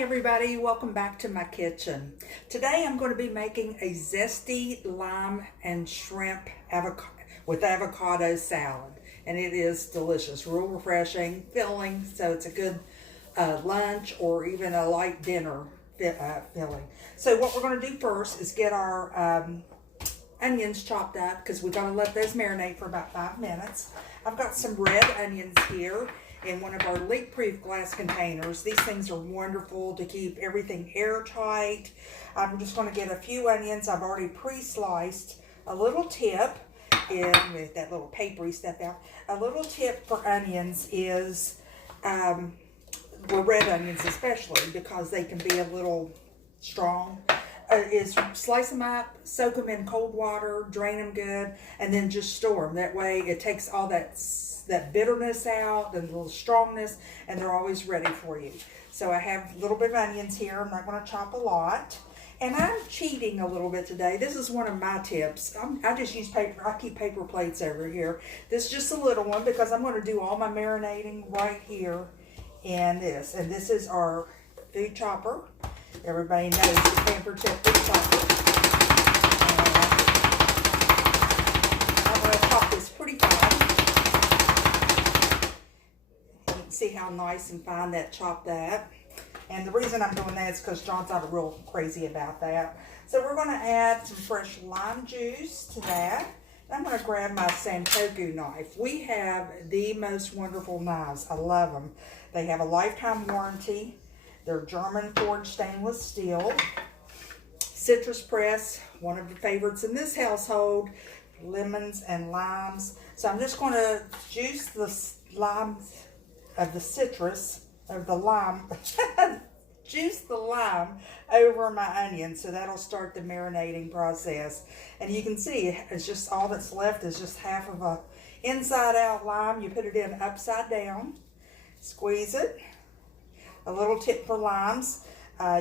Hi everybody, welcome back to my kitchen. Today I'm going to be making a zesty lime and shrimp with avocado salad, and it is delicious, real refreshing, filling, so it's a good lunch or even a light dinner filling. So what we're going to do first is get our onions chopped up because we've got to let those marinate for about 5 minutes. I've got some red onions here in one of our leak-proof glass containers. These things are wonderful to keep everything airtight. I'm just going to get a few onions. I've already pre-sliced. A little tip, with that little papery stuff out, a little tip for onions is, well, red onions especially, because they can be a little strong, is slice them up, soak them in cold water, drain them good, and then just store them. That way it takes all that bitterness out and a little strongness, and they're always ready for you. So I have a little bit of onions here. I'm not going to chop a lot. And I'm cheating a little bit today. This is one of my tips. I just use paper. I keep paper plates over here. This is just a little one because I'm going to do all my marinating right here in this. And this is our food chopper. Everybody knows the Pampered food chopper. And I'm going to chop this pretty fine. You can see how nice and fine that chopped that. And the reason I'm doing that is because John's not real crazy about that. So we're going to add some fresh lime juice to that. And I'm going to grab my Santoku knife. We have the most wonderful knives. I love them. They have a lifetime warranty. They're German forged stainless steel. Citrus press, one of the favorites in this household. Lemons and limes. So I'm just going to juice the limes of the citrus, of the lime, juice the lime over my onions, so that'll start the marinating process. And you can see it's just all that's left is just half of a inside out lime. You put it in upside down, squeeze it. A little tip for limes,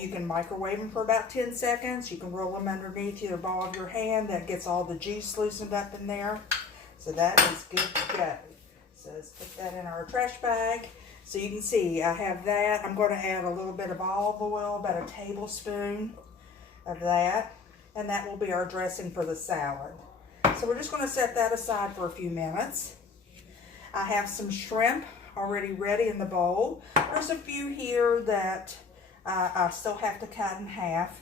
you can microwave them for about 10 seconds. You can roll them underneath the ball of your hand. That gets all the juice loosened up in there. So that is good to go. So let's put that in our trash bag. So you can see I have that. I'm going to add a little bit of olive oil, about a tablespoon of that. And that will be our dressing for the salad. So we're just going to set that aside for a few minutes. I have some shrimp already ready in the bowl. There's a few here that I still have to cut in half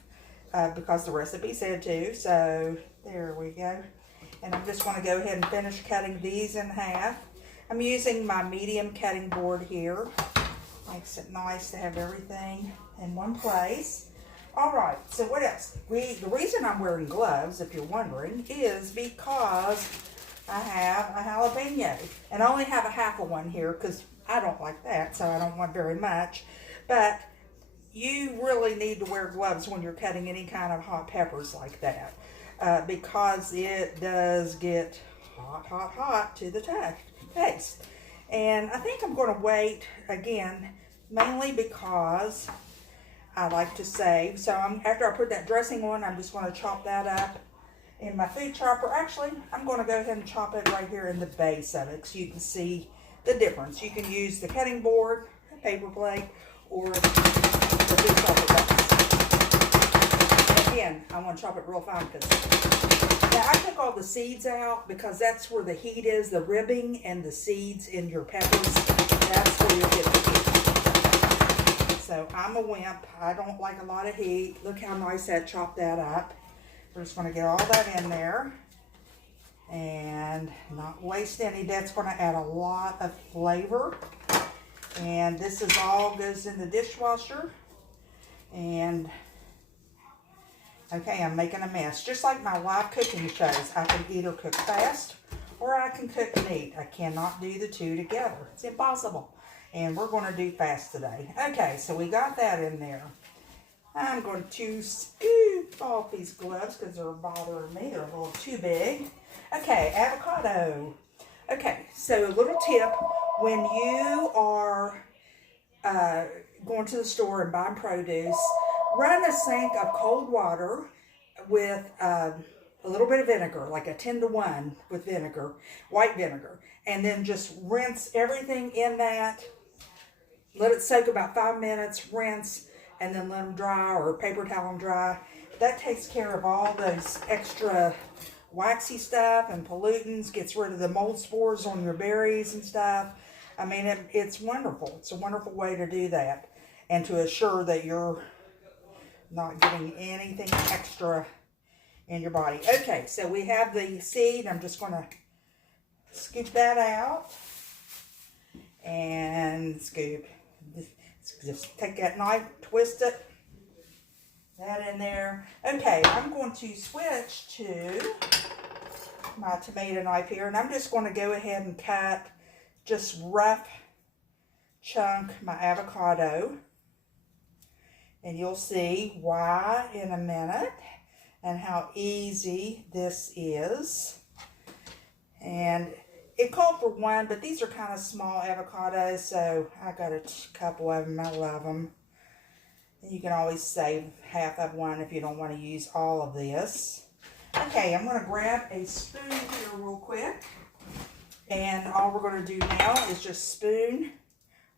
because the recipe said to. So there we go. And I'm just going to go ahead and finish cutting these in half. I'm using my medium cutting board here. Makes it nice to have everything in one place. All right, so what else? The reason I'm wearing gloves, if you're wondering, is because I have a jalapeno. And I only have a half of one here because I don't like that, so I don't want very much. But you really need to wear gloves when you're cutting any kind of hot peppers like that because it does get hot to the taste. And I think I'm going to wait again, mainly because I like to save. So after I put that dressing on, I'm just going to chop that up in my food chopper. Actually, I'm going to go ahead and chop it right here in the base of it so you can see the difference. You can use the cutting board, a paper plate, or the food chopper base. Again, I want to chop it real fine because now I took all the seeds out because that's where the heat is, the ribbing and the seeds in your peppers. That's where you'll get the heat. So I'm a wimp. I don't like a lot of heat. Look how nice that chopped that up. We're just going to get all that in there and not waste any. That's going to add a lot of flavor. And this is all goes in the dishwasher. And okay, I'm making a mess. Just like my live cooking shows, I can either cook fast or I can cook neat. I cannot do the two together. It's impossible. And we're going to do fast today. Okay, so we got that in there. I'm going to scoop off these gloves because they're bothering me. They're a little too big. Okay, avocado. Okay, so a little tip. When you are going to the store and buying produce, run a sink of cold water with a little bit of vinegar, like a 10-to-1 with vinegar, white vinegar. And then just rinse everything in that. Let it soak about 5 minutes, rinse. and then let them dry, or paper towel them dry. That takes care of all those extra waxy stuff and pollutants, gets rid of the mold spores on your berries and stuff. I mean, it's wonderful. It's a wonderful way to do that and to assure that you're not getting anything extra in your body. Okay, so we have the seed. I'm just going to scoop that out and scoop. Just take that knife, twist it, that in there. Okay, I'm going to switch to my tomato knife here, and I'm just going to go ahead and cut just rough chunk my avocado, and you'll see why in a minute and how easy this is. And it called for one, but these are kind of small avocados, so I got a couple of them. I love them. You can always save half of one if you don't want to use all of this. Okay, I'm going to grab a spoon here real quick. And all we're going to do now is just spoon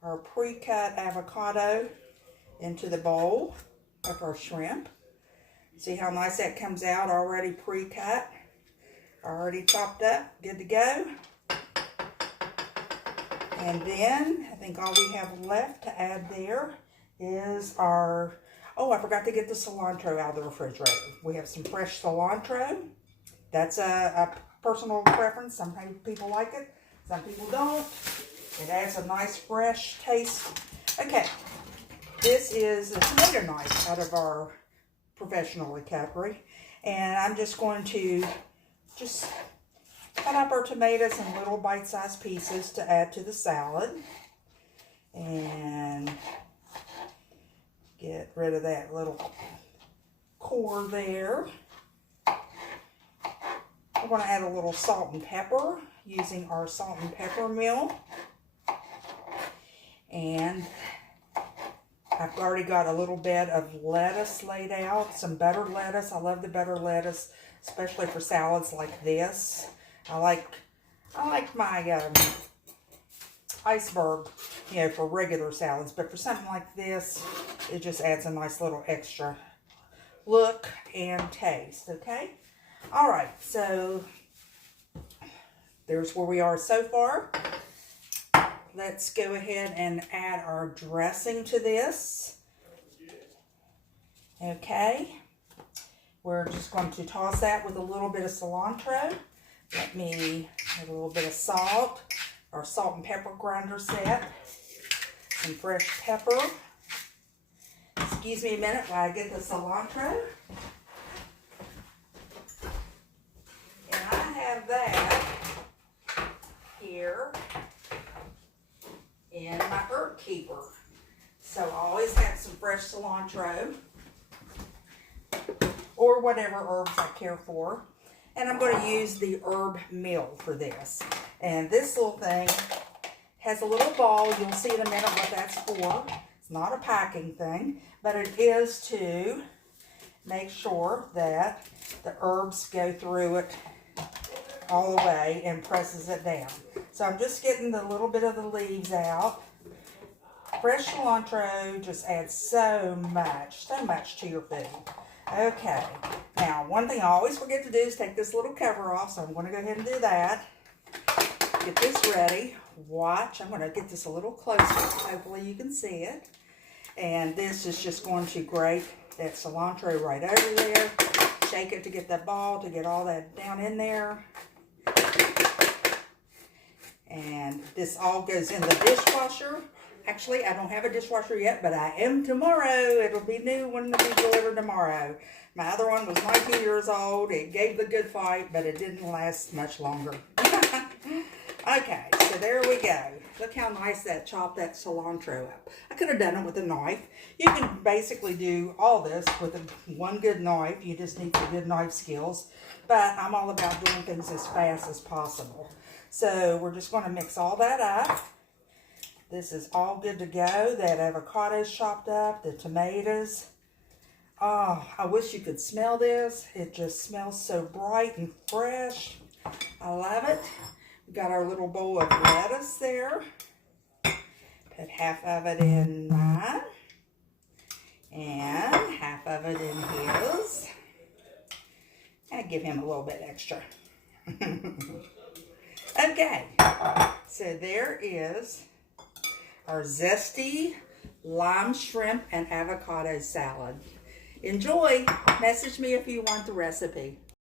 our pre-cut avocado into the bowl of our shrimp. See how nice that comes out, already pre-cut, already chopped up, good to go. And then I think all we have left to add there is our, oh, I forgot to get the cilantro out of the refrigerator. We have some fresh cilantro. That's a personal preference. Some people like it, some people don't. It adds a nice fresh taste. Okay, this is a tomato knife out of our professional recovery. And I'm just going to just cut up our tomatoes in little bite-sized pieces to add to the salad. And get rid of that little core there. We're going to add a little salt and pepper using our salt and pepper mill. And I've already got a little bit of lettuce laid out, some butter lettuce. I love the butter lettuce, especially for salads like this. I like my iceberg, you know, for regular salads, but for something like this, it just adds a nice little extra look and taste, okay? All right, so there's where we are so far. Let's go ahead and add our dressing to this. Okay, we're just going to toss that with a little bit of cilantro. Let me add a little bit of salt, our salt and pepper grinder set, some fresh pepper. Excuse me a minute while I get the cilantro. And I have that here in my herb keeper. So I always have some fresh cilantro or whatever herbs I care for. And I'm going to use the herb mill for this. And this little thing has a little ball. You'll see in a minute what that's for. It's not a packing thing, but it is to make sure that the herbs go through it all the way and presses it down. So I'm just getting the little bit of the leaves out. Fresh cilantro just adds so much to your food. Okay, now one thing I always forget to do is take this little cover off, so I'm going to go ahead and do that. Get this ready. Watch, I'm going to get this a little closer. Hopefully you can see it. And this is just going to grate that cilantro right over there. Shake it to get that ball, to get all that down in there. And this all goes in the dishwasher. Actually, I don't have a dishwasher yet, but I am tomorrow. It'll be new when it'll be delivered tomorrow. My other one was 19 years old. It gave the good fight, but it didn't last much longer. Okay, so there we go. Look how nice that chopped that cilantro up. I could have done it with a knife. You can basically do all this with one good knife. You just need some good knife skills. But I'm all about doing things as fast as possible. So we're just going to mix all that up. This is all good to go. That avocado's chopped up, the tomatoes. Oh, I wish you could smell this. It just smells so bright and fresh. I love it. We got our little bowl of lettuce there. Put half of it in mine. I'd give him a little bit extra. Okay, so there is our zesty lime shrimp and avocado salad. Enjoy. Message me if you want the recipe.